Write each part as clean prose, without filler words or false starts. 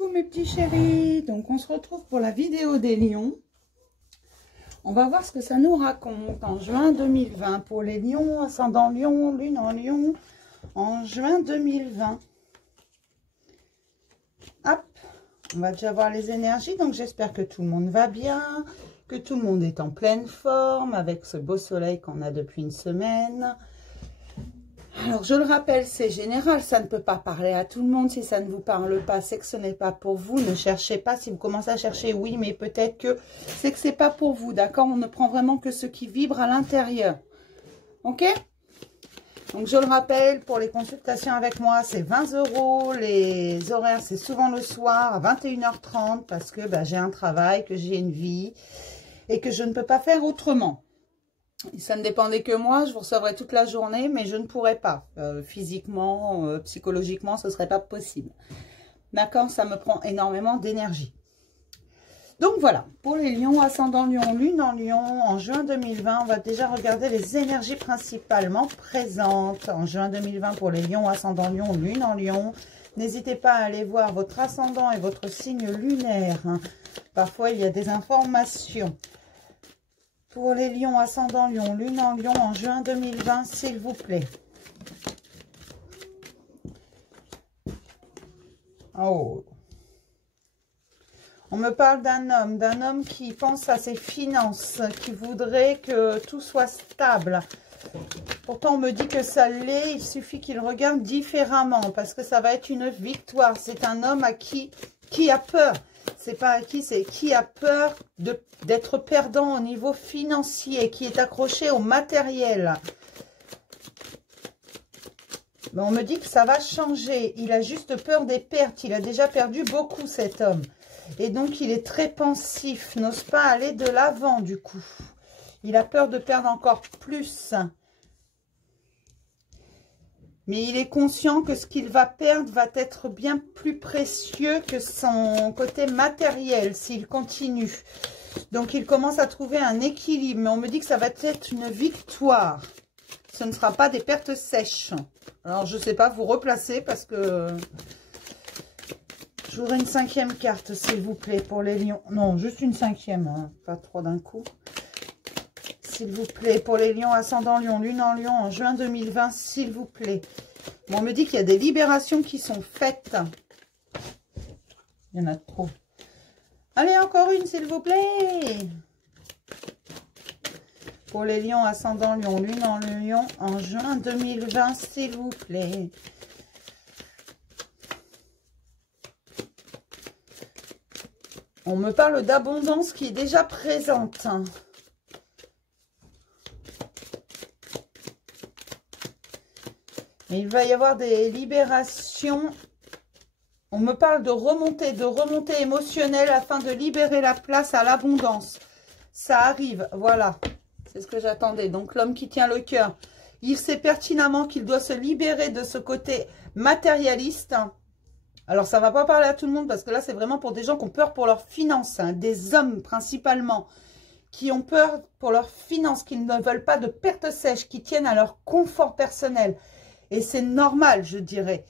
Coucou mes petits chéris, donc on se retrouve pour la vidéo des lions. On va voir ce que ça nous raconte en juin 2020 pour les lions, ascendant lion, lune en lion, en juin 2020. Hop, on va déjà voir les énergies, donc j'espère que tout le monde va bien, que tout le monde est en pleine forme avec ce beau soleil qu'on a depuis une semaine. Alors, je le rappelle, c'est général, ça ne peut pas parler à tout le monde. Si ça ne vous parle pas, c'est que ce n'est pas pour vous. Ne cherchez pas. Si vous commencez à chercher, oui, mais peut-être que c'est pas pour vous, d'accord? On ne prend vraiment que ce qui vibre à l'intérieur. Ok? Donc, je le rappelle, pour les consultations avec moi, c'est 20 €. Les horaires, c'est souvent le soir à 21h30 parce que j'ai un travail, que j'ai une vie et que je ne peux pas faire autrement. Ça ne dépendait que moi, je vous recevrai toute la journée, mais je ne pourrais pas. Physiquement, psychologiquement, ce ne serait pas possible. D'accord? Ça me prend énormément d'énergie. Donc voilà, pour les lions, ascendant lion, lune en lion, en juin 2020, on va déjà regarder les énergies principalement présentes. En juin 2020, pour les lions, ascendant lion, lune en lion, n'hésitez pas à aller voir votre ascendant et votre signe lunaire. Parfois, il y a des informations. Pour les lions, ascendant lion, lune en lion, en juin 2020, s'il vous plaît. Oh. On me parle d'un homme qui pense à ses finances, qui voudrait que tout soit stable. Pourtant, on me dit que ça l'est, il suffit qu'il regarde différemment, parce que ça va être une victoire. C'est un homme à qui a peur. C'est pas à qui, c'est qui a peur d'être perdant au niveau financier, qui est accroché au matériel. Mais on me dit que ça va changer. Il a juste peur des pertes. Il a déjà perdu beaucoup, cet homme. Et donc, il est très pensif, n'ose pas aller de l'avant, du coup. Il a peur de perdre encore plus. Mais il est conscient que ce qu'il va perdre va être bien plus précieux que son côté matériel s'il continue. Donc, il commence à trouver un équilibre. Mais on me dit que ça va être une victoire. Ce ne sera pas des pertes sèches. Alors, je ne sais pas, vous replacez parce que... Je voudrais une 5e carte, s'il vous plaît, pour les lions. Non, juste une 5e, hein, pas trop d'un coup. S'il vous plaît, pour les lions, ascendant lion, lune en lion, en juin 2020, s'il vous plaît. Bon, on me dit qu'il y a des libérations qui sont faites. Il y en a trop. Allez, encore une, s'il vous plaît. Pour les lions, ascendant lion, lune en lion, en juin 2020, s'il vous plaît. On me parle d'abondance qui est déjà présente. Et il va y avoir des libérations. On me parle de remontée émotionnelle afin de libérer la place à l'abondance. Ça arrive, voilà. C'est ce que j'attendais. Donc l'homme qui tient le cœur, il sait pertinemment qu'il doit se libérer de ce côté matérialiste. Alors ça ne va pas parler à tout le monde parce que là c'est vraiment pour des gens qui ont peur pour leurs finances. Des hommes principalement qui ont peur pour leurs finances, qui ne veulent pas de pertes sèches, qui tiennent à leur confort personnel. Et c'est normal, je dirais.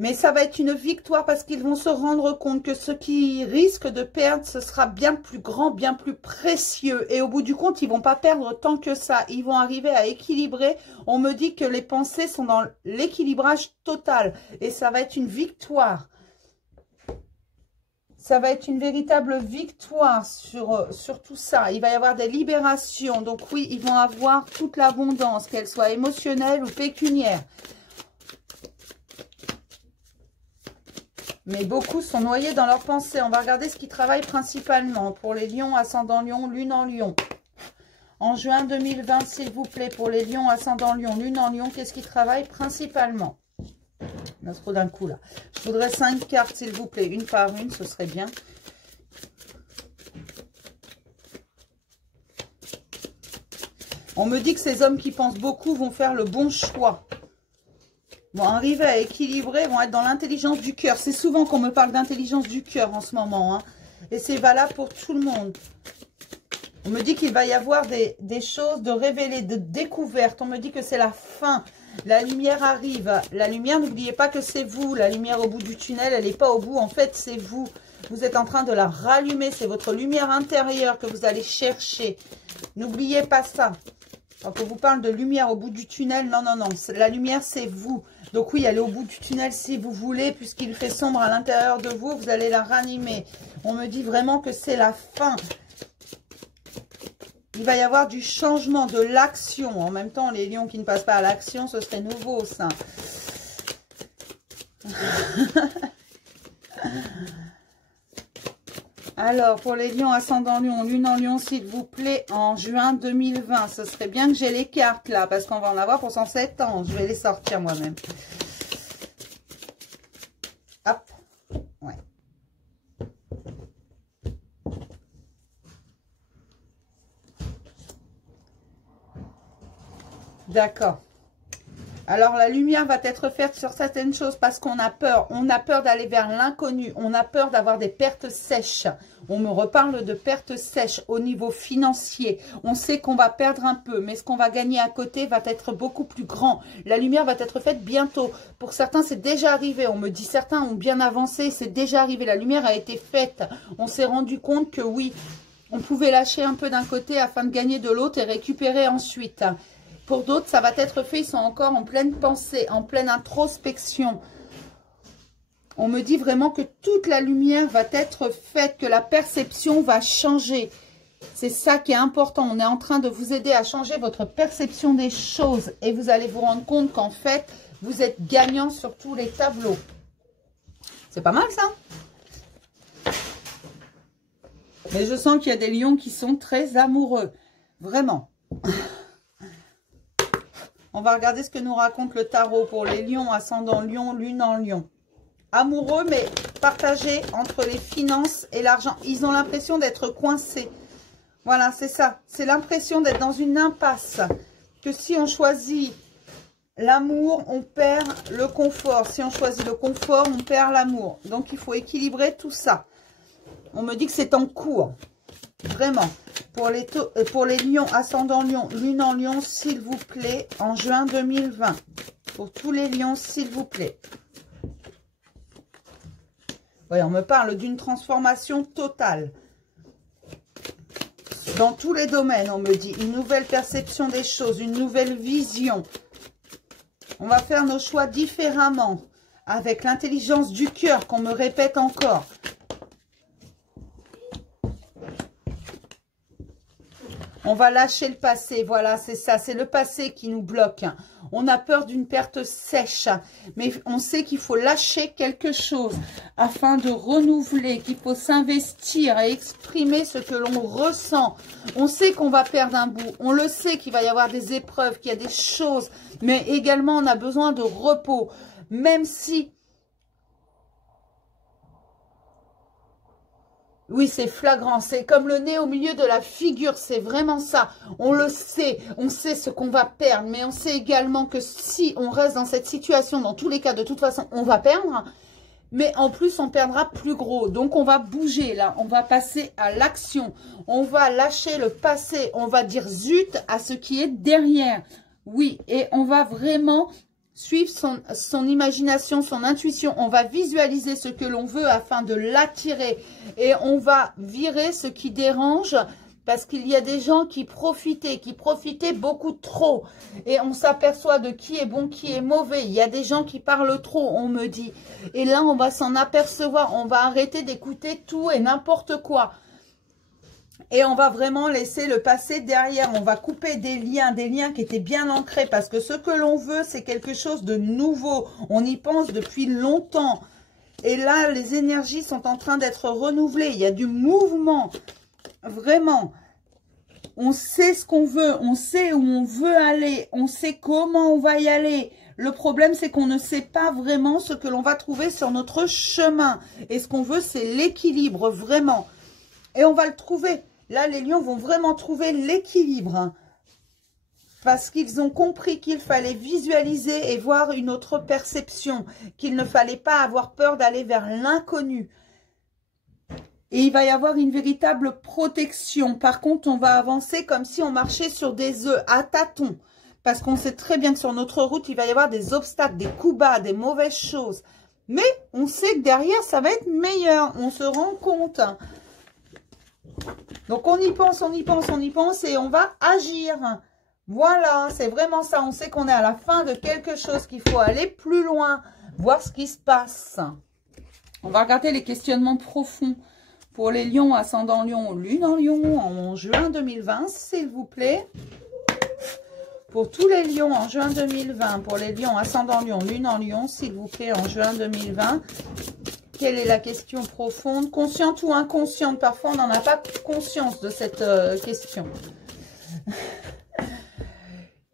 Mais ça va être une victoire parce qu'ils vont se rendre compte que ce qu'ils risquent de perdre, ce sera bien plus grand, bien plus précieux. Et au bout du compte, ils ne vont pas perdre tant que ça. Ils vont arriver à équilibrer. On me dit que les pensées sont dans l'équilibrage total. Et ça va être une victoire. Ça va être une véritable victoire sur tout ça. Il va y avoir des libérations. Donc oui, ils vont avoir toute l'abondance, qu'elle soit émotionnelle ou pécuniaire. Mais beaucoup sont noyés dans leurs pensées. On va regarder ce qui travaille principalement. Pour les lions, ascendant lion, lune en lion. En juin 2020, s'il vous plaît, pour les lions, ascendant lion, lune en lion, qu'est-ce qui travaille principalement? Il y en a trop d'un coup, là. Je voudrais 5 cartes, s'il vous plaît. Une par une, ce serait bien. On me dit que ces hommes qui pensent beaucoup vont faire le bon choix. Vont arriver à équilibrer, vont être dans l'intelligence du cœur. C'est souvent qu'on me parle d'intelligence du cœur en ce moment. Hein. Et c'est valable pour tout le monde. On me dit qu'il va y avoir des choses de révélées, de découvertes. On me dit que c'est la fin La lumière arrive. La lumière, n'oubliez pas que c'est vous. La lumière au bout du tunnel, elle n'est pas au bout. En fait, c'est vous. Vous êtes en train de la rallumer. C'est votre lumière intérieure que vous allez chercher. N'oubliez pas ça. Quand on vous parle de lumière au bout du tunnel, non, non, non. La lumière, c'est vous. Donc oui, elle est au bout du tunnel si vous voulez. Puisqu'il fait sombre à l'intérieur de vous, vous allez la ranimer. On me dit vraiment que c'est la fin. Il va y avoir du changement, de l'action. En même temps, les lions qui ne passent pas à l'action, ce serait nouveau, ça. Alors, pour les lions, ascendant lion, lune en lion, s'il vous plaît, en juin 2020. Ce serait bien que j'ai les cartes, là, parce qu'on va en avoir pour 107 ans. Je vais les sortir moi-même. Hop. Ouais. D'accord. Alors, la lumière va être faite sur certaines choses parce qu'on a peur. On a peur d'aller vers l'inconnu. On a peur d'avoir des pertes sèches. On me reparle de pertes sèches au niveau financier. On sait qu'on va perdre un peu, mais ce qu'on va gagner à côté va être beaucoup plus grand. La lumière va être faite bientôt. Pour certains, c'est déjà arrivé. On me dit certains ont bien avancé. C'est déjà arrivé. La lumière a été faite. On s'est rendu compte que oui, on pouvait lâcher un peu d'un côté afin de gagner de l'autre et récupérer ensuite. Pour d'autres, ça va être fait, ils sont encore en pleine pensée, en pleine introspection. On me dit vraiment que toute la lumière va être faite, que la perception va changer. C'est ça qui est important. On est en train de vous aider à changer votre perception des choses. Et vous allez vous rendre compte qu'en fait, vous êtes gagnant sur tous les tableaux. C'est pas mal ça? Mais je sens qu'il y a des lions qui sont très amoureux. Vraiment. On va regarder ce que nous raconte le tarot pour les lions, ascendant lion, lune en lion. Amoureux, mais partagés entre les finances et l'argent. Ils ont l'impression d'être coincés. Voilà, c'est ça. C'est l'impression d'être dans une impasse. Que si on choisit l'amour, on perd le confort. Si on choisit le confort, on perd l'amour. Donc, il faut équilibrer tout ça. On me dit que c'est en cours. Vraiment. Pour les lions, ascendant lion, lune en lion, s'il vous plaît, en juin 2020. Pour tous les lions, s'il vous plaît. Oui, on me parle d'une transformation totale. Dans tous les domaines, on me dit. Une nouvelle perception des choses, une nouvelle vision. On va faire nos choix différemment. Avec l'intelligence du cœur qu'on me répète encore. On va lâcher le passé, voilà, c'est ça, c'est le passé qui nous bloque. On a peur d'une perte sèche, mais on sait qu'il faut lâcher quelque chose afin de renouveler, qu'il faut s'investir et exprimer ce que l'on ressent. On sait qu'on va perdre un bout, on le sait qu'il va y avoir des épreuves, qu'il y a des choses, mais également on a besoin de repos, même si... Oui, c'est flagrant, c'est comme le nez au milieu de la figure, c'est vraiment ça. On le sait, on sait ce qu'on va perdre, mais on sait également que si on reste dans cette situation, dans tous les cas, de toute façon, on va perdre. Mais en plus, on perdra plus gros. Donc, on va bouger là, on va passer à l'action. On va lâcher le passé, on va dire zut à ce qui est derrière. Oui, et on va vraiment... suivre son imagination, son intuition. On va visualiser ce que l'on veut afin de l'attirer. Et on va virer ce qui dérange parce qu'il y a des gens qui profitaient beaucoup trop. Et on s'aperçoit de qui est bon, qui est mauvais. Il y a des gens qui parlent trop, on me dit. Et là, on va s'en apercevoir. On va arrêter d'écouter tout et n'importe quoi. Et on va vraiment laisser le passé derrière. On va couper des liens qui étaient bien ancrés. Parce que ce que l'on veut, c'est quelque chose de nouveau. On y pense depuis longtemps. Et là, les énergies sont en train d'être renouvelées. Il y a du mouvement. Vraiment. On sait ce qu'on veut. On sait où on veut aller. On sait comment on va y aller. Le problème, c'est qu'on ne sait pas vraiment ce que l'on va trouver sur notre chemin. Et ce qu'on veut, c'est l'équilibre, vraiment. Et on va le trouver. Là, les lions vont vraiment trouver l'équilibre. Hein, parce qu'ils ont compris qu'il fallait visualiser et voir une autre perception. Qu'il ne fallait pas avoir peur d'aller vers l'inconnu. Et il va y avoir une véritable protection. Par contre, on va avancer comme si on marchait sur des œufs à tâtons. parce qu'on sait très bien que sur notre route, il va y avoir des obstacles, des coups bas, des mauvaises choses. Mais on sait que derrière, ça va être meilleur. On se rend compte. Donc, on y pense, on y pense, on y pense et on va agir. Voilà, c'est vraiment ça. On sait qu'on est à la fin de quelque chose, qu'il faut aller plus loin, voir ce qui se passe. On va regarder les questionnements profonds pour les lions, ascendant lion, lune en lion en juin 2020, s'il vous plaît. Pour tous les lions en juin 2020, pour les lions, ascendant lion, lune en lion, s'il vous plaît, en juin 2020. Quelle est la question profonde, consciente ou inconsciente? Parfois, on n'en a pas conscience de cette question.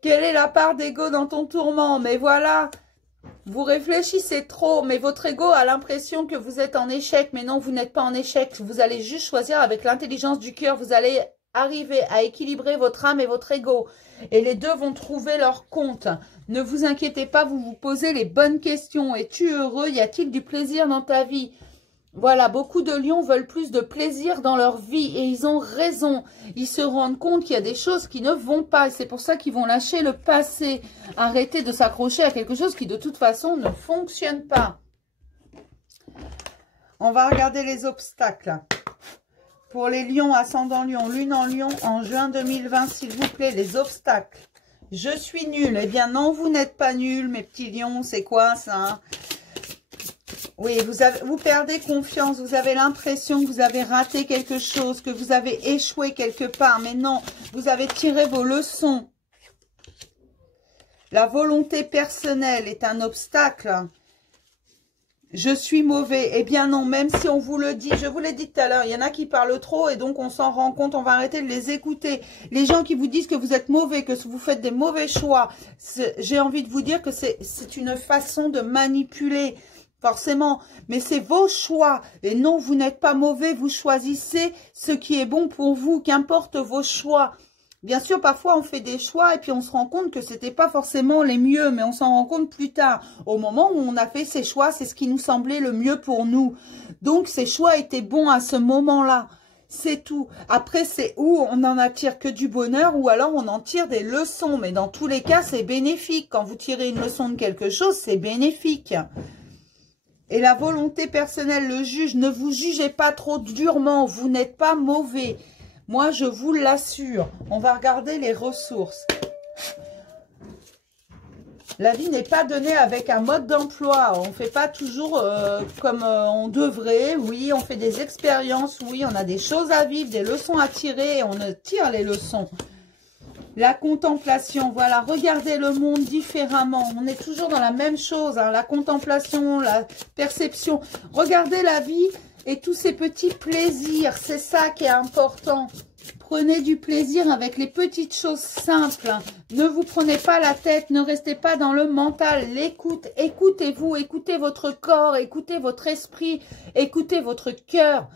Quelle est la part d'ego dans ton tourment? Mais voilà, vous réfléchissez trop, mais votre ego a l'impression que vous êtes en échec. Mais non, vous n'êtes pas en échec. Vous allez juste choisir avec l'intelligence du cœur. Vous allez arriver à équilibrer votre âme et votre ego. Et les deux vont trouver leur compte. Ne vous inquiétez pas, vous vous posez les bonnes questions. Es-tu heureux? Y a-t-il du plaisir dans ta vie? Voilà, beaucoup de lions veulent plus de plaisir dans leur vie. Et ils ont raison. Ils se rendent compte qu'il y a des choses qui ne vont pas. Et c'est pour ça qu'ils vont lâcher le passé. Arrêter de s'accrocher à quelque chose qui de toute façon ne fonctionne pas. On va regarder les obstacles. Pour les lions, ascendant lion, lune en lion, en juin 2020, s'il vous plaît, les obstacles. Je suis nul. Eh bien non, vous n'êtes pas nul, mes petits lions. C'est quoi ça? Oui, vous perdez confiance. Vous avez l'impression que vous avez raté quelque chose, que vous avez échoué quelque part. Mais non, vous avez tiré vos leçons. La volonté personnelle est un obstacle. Je suis mauvais. Eh bien non, même si on vous le dit, je vous l'ai dit tout à l'heure, il y en a qui parlent trop et donc on s'en rend compte, on va arrêter de les écouter. Les gens qui vous disent que vous êtes mauvais, que vous faites des mauvais choix, j'ai envie de vous dire que c'est une façon de manipuler, forcément. Mais c'est vos choix. Et non, vous n'êtes pas mauvais, vous choisissez ce qui est bon pour vous, qu'importe vos choix. Bien sûr, parfois, on fait des choix et puis on se rend compte que c'était pas forcément les mieux, mais on s'en rend compte plus tard. Au moment où on a fait ces choix, c'est ce qui nous semblait le mieux pour nous. Donc, ces choix étaient bons à ce moment-là. C'est tout. Après, c'est où on n'en attire que du bonheur ou alors on en tire des leçons. Mais dans tous les cas, c'est bénéfique. Quand vous tirez une leçon de quelque chose, c'est bénéfique. Et la volonté personnelle, le juge, ne vous jugez pas trop durement. Vous n'êtes pas mauvais. Moi, je vous l'assure. On va regarder les ressources. La vie n'est pas donnée avec un mode d'emploi. On ne fait pas toujours comme on devrait. Oui, on fait des expériences. Oui, on a des choses à vivre, des leçons à tirer. Et on tire les leçons. La contemplation, voilà. Regardez le monde différemment. On est toujours dans la même chose. Hein, la contemplation, la perception. Regardez la vie et tous ces petits plaisirs. C'est ça qui est important. Prenez du plaisir avec les petites choses simples. Ne vous prenez pas la tête, ne restez pas dans le mental. L'écoute, écoutez-vous, écoutez votre corps, écoutez votre esprit, écoutez votre cœur.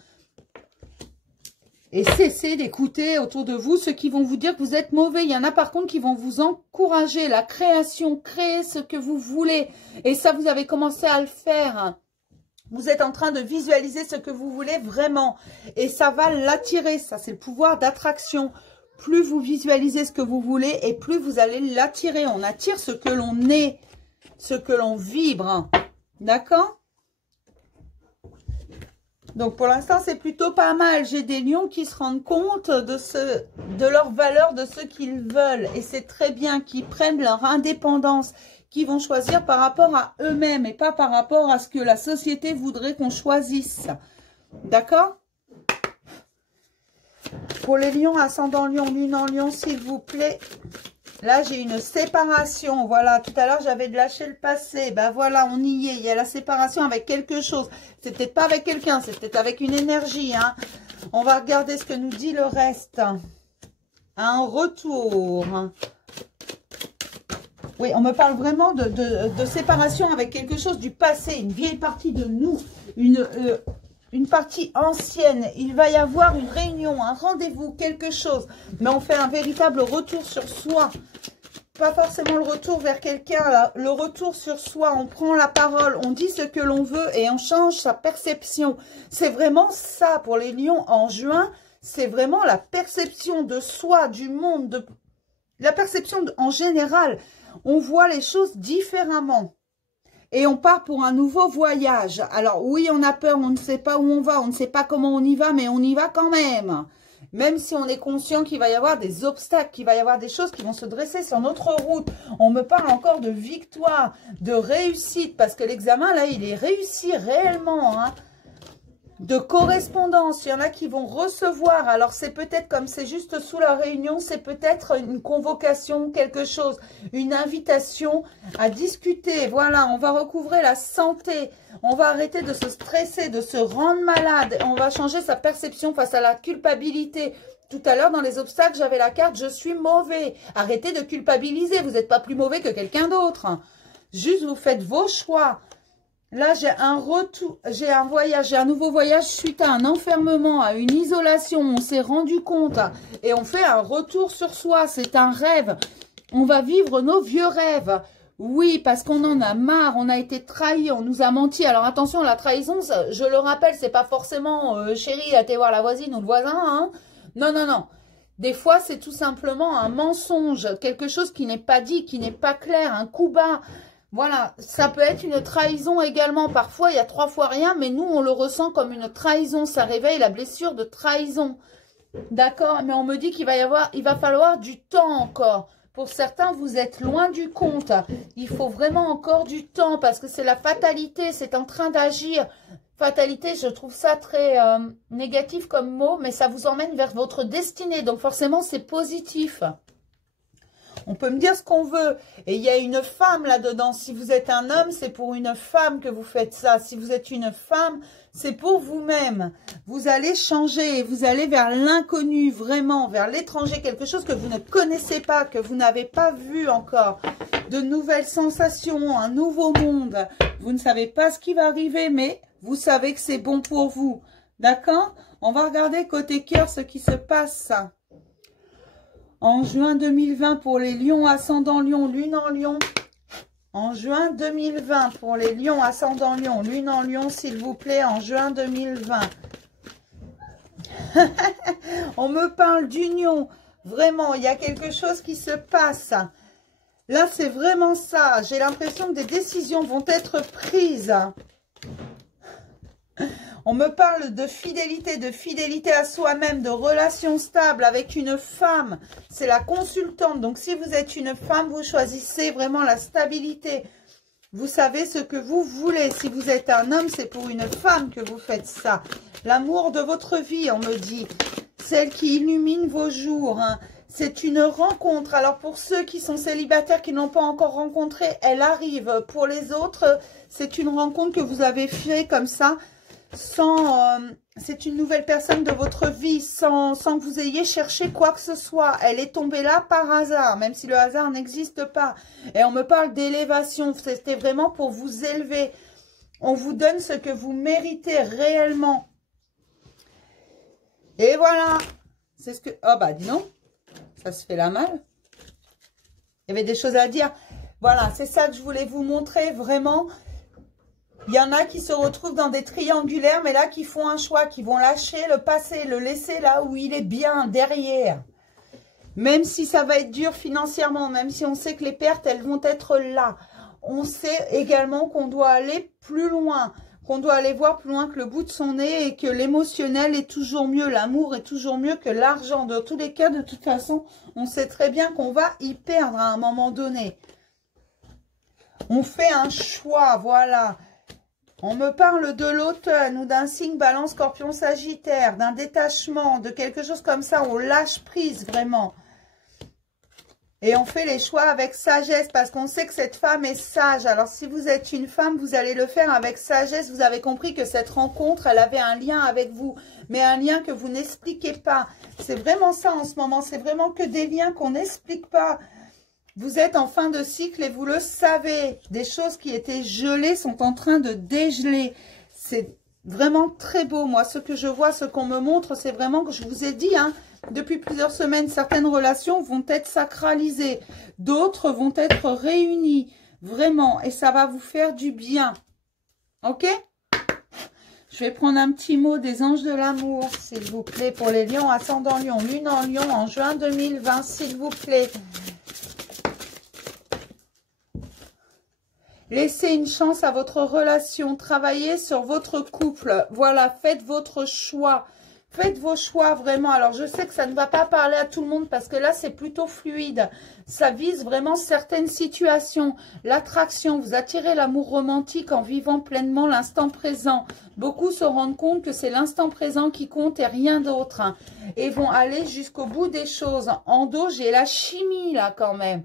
Et cessez d'écouter autour de vous ceux qui vont vous dire que vous êtes mauvais. Il y en a par contre qui vont vous encourager. La création, créez ce que vous voulez. Et ça, vous avez commencé à le faire. Vous êtes en train de visualiser ce que vous voulez vraiment. Et ça va l'attirer. Ça, c'est le pouvoir d'attraction. Plus vous visualisez ce que vous voulez et plus vous allez l'attirer. On attire ce que l'on est, ce que l'on vibre. D'accord? Donc, pour l'instant, c'est plutôt pas mal. J'ai des lions qui se rendent compte de leur valeur, de ce qu'ils veulent. Et c'est très bien qu'ils prennent leur indépendance, qui vont choisir par rapport à eux-mêmes et pas par rapport à ce que la société voudrait qu'on choisisse. D'accord? Pour les lions, ascendant lion, lune en lion, s'il vous plaît. Là, j'ai une séparation. Voilà, tout à l'heure, j'avais lâché le passé. Ben voilà, on y est. Il y a la séparation avec quelque chose. C'est peut-être pas avec quelqu'un, c'est peut-être avec une énergie. Hein. On va regarder ce que nous dit le reste. Un retour. Oui, on me parle vraiment de séparation avec quelque chose du passé, une vieille partie de nous, une partie ancienne. Il va y avoir une réunion, un rendez-vous, quelque chose. Mais on fait un véritable retour sur soi. Pas forcément le retour vers quelqu'un, le retour sur soi. On prend la parole, on dit ce que l'on veut et on change sa perception. C'est vraiment ça pour les lions en juin. C'est vraiment la perception de soi, du monde, la perception en général, on voit les choses différemment. Et on part pour un nouveau voyage. Alors oui, on a peur, on ne sait pas où on va, on ne sait pas comment on y va, mais on y va quand même. Même si on est conscient qu'il va y avoir des obstacles, qu'il va y avoir des choses qui vont se dresser sur notre route. On me parle encore de victoire, de réussite, parce que l'examen, là, il est réussi réellement, hein. De correspondance, il y en a qui vont recevoir. Alors, c'est peut-être, comme c'est juste sous la réunion, c'est peut-être une convocation, quelque chose, une invitation à discuter. Voilà, on va recouvrer la santé. On va arrêter de se stresser, de se rendre malade. On va changer sa perception face à la culpabilité. Tout à l'heure, dans les obstacles, j'avais la carte « Je suis mauvais ». Arrêtez de culpabiliser. Vous n'êtes pas plus mauvais que quelqu'un d'autre. Juste, vous faites vos choix. Là, j'ai un retour, j'ai un voyage, j'ai un nouveau voyage suite à un enfermement, à une isolation. On s'est rendu compte et on fait un retour sur soi. C'est un rêve. On va vivre nos vieux rêves. Oui, parce qu'on en a marre. On a été trahi, on nous a menti. Alors attention, la trahison, je le rappelle, c'est pas forcément chérie, allez voir la voisine ou le voisin. Hein. Non, non, non. Des fois, c'est tout simplement un mensonge, quelque chose qui n'est pas dit, qui n'est pas clair, un coup bas. Voilà, ça peut être une trahison également. Parfois, il y a 3 fois rien, mais nous, on le ressent comme une trahison. Ça réveille la blessure de trahison. D'accord, mais on me dit qu'il va falloir du temps encore. Pour certains, vous êtes loin du compte. Il faut vraiment encore du temps parce que c'est la fatalité, c'est en train d'agir. Fatalité, je trouve ça très négatif comme mot, mais ça vous emmène vers votre destinée. Donc forcément, c'est positif. On peut me dire ce qu'on veut. Et il y a une femme là-dedans. Si vous êtes un homme, c'est pour une femme que vous faites ça. Si vous êtes une femme, c'est pour vous-même. Vous allez changer. Vous allez vers l'inconnu, vraiment, vers l'étranger. Quelque chose que vous ne connaissez pas, que vous n'avez pas vu encore. De nouvelles sensations, un nouveau monde. Vous ne savez pas ce qui va arriver, mais vous savez que c'est bon pour vous. D'accord? On va regarder côté cœur ce qui se passe. En juin 2020 pour les lions, ascendant lion, lune en lion. En juin 2020 pour les lions, ascendant lion, lune en lion, s'il vous plaît, en juin 2020. On me parle d'union. Vraiment, il y a quelque chose qui se passe. Là, c'est vraiment ça. J'ai l'impression que des décisions vont être prises. On me parle de fidélité à soi-même, de relations stables avec une femme. C'est la consultante. Donc, si vous êtes une femme, vous choisissez vraiment la stabilité. Vous savez ce que vous voulez. Si vous êtes un homme, c'est pour une femme que vous faites ça. L'amour de votre vie, on me dit. Celle qui illumine vos jours. Hein. C'est une rencontre. Alors, pour ceux qui sont célibataires, qui n'ont pas encore rencontré, elle arrive. Pour les autres, c'est une rencontre que vous avez fait comme ça. C'est une nouvelle personne de votre vie sans que vous ayez cherché quoi que ce soit. Elle est tombée là par hasard, même si le hasard n'existe pas. Et on me parle d'élévation. C'était vraiment pour vous élever. On vous donne ce que vous méritez réellement. Et voilà. C'est ce que... Oh bah dis donc. Ça se fait la malle. Il y avait des choses à dire. Voilà, c'est ça que je voulais vous montrer vraiment. Il y en a qui se retrouvent dans des triangulaires, mais là, qui font un choix, qui vont lâcher le passé, le laisser là où il est bien, derrière. Même si ça va être dur financièrement, même si on sait que les pertes, elles vont être là. On sait également qu'on doit aller plus loin, qu'on doit aller voir plus loin que le bout de son nez et que l'émotionnel est toujours mieux, l'amour est toujours mieux que l'argent. Dans tous les cas, de toute façon, on sait très bien qu'on va y perdre à un moment donné. On fait un choix, voilà. On me parle de l'automne ou d'un signe balance, scorpion, sagittaire, d'un détachement, de quelque chose comme ça. On lâche prise vraiment. Et on fait les choix avec sagesse parce qu'on sait que cette femme est sage. Alors si vous êtes une femme, vous allez le faire avec sagesse. Vous avez compris que cette rencontre, elle avait un lien avec vous. Mais un lien que vous n'expliquez pas. C'est vraiment ça en ce moment. C'est vraiment que des liens qu'on n'explique pas. Vous êtes en fin de cycle et vous le savez. Des choses qui étaient gelées sont en train de dégeler. C'est vraiment très beau. Moi, ce que je vois, ce qu'on me montre, c'est vraiment que je vous ai dit, hein, depuis plusieurs semaines, certaines relations vont être sacralisées. D'autres vont être réunies. Vraiment. Et ça va vous faire du bien. Ok ? Je vais prendre un petit mot des anges de l'amour, s'il vous plaît, pour les lions, ascendant lion, lune en lion, en juin 2020, s'il vous plaît. Laissez une chance à votre relation. Travaillez sur votre couple. Voilà, faites votre choix. Faites vos choix vraiment. Alors, je sais que ça ne va pas parler à tout le monde parce que là, c'est plutôt fluide. Ça vise vraiment certaines situations. L'attraction, vous attirez l'amour romantique en vivant pleinement l'instant présent. Beaucoup se rendent compte que c'est l'instant présent qui compte et rien d'autre. Et vont aller jusqu'au bout des choses. En dos, j'ai la chimie là quand même.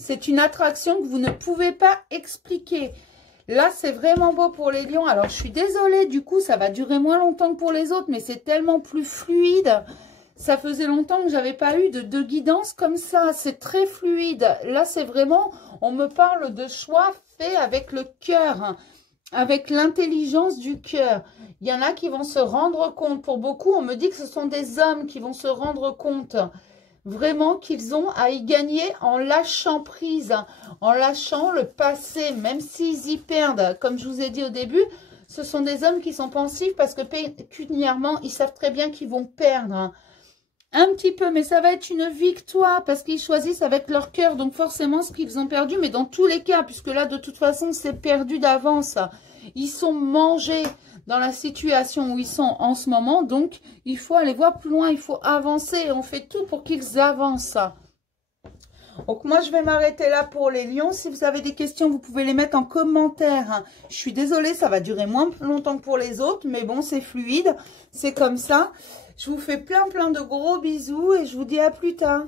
C'est une attraction que vous ne pouvez pas expliquer. Là, c'est vraiment beau pour les lions. Alors, je suis désolée, du coup, ça va durer moins longtemps que pour les autres, mais c'est tellement plus fluide. Ça faisait longtemps que j'avais pas eu de guidance comme ça. C'est très fluide. Là, c'est vraiment, on me parle de choix faits avec le cœur, avec l'intelligence du cœur. Il y en a qui vont se rendre compte. Pour beaucoup, on me dit que ce sont des hommes qui vont se rendre compte vraiment qu'ils ont à y gagner en lâchant prise, en lâchant le passé, même s'ils y perdent. Comme je vous ai dit au début, ce sont des hommes qui sont pensifs parce que pécuniairement, ils savent très bien qu'ils vont perdre. Un petit peu, mais ça va être une victoire parce qu'ils choisissent avec leur cœur. Donc forcément, ce qu'ils ont perdu, mais dans tous les cas, puisque là, de toute façon, c'est perdu d'avance. Ils sont mangés dans la situation où ils sont en ce moment. Donc, il faut aller voir plus loin, il faut avancer. Et on fait tout pour qu'ils avancent. Donc, moi, je vais m'arrêter là pour les lions. Si vous avez des questions, vous pouvez les mettre en commentaire. Je suis désolée, ça va durer moins longtemps que pour les autres. Mais bon, c'est fluide. C'est comme ça. Je vous fais plein de gros bisous et je vous dis à plus tard.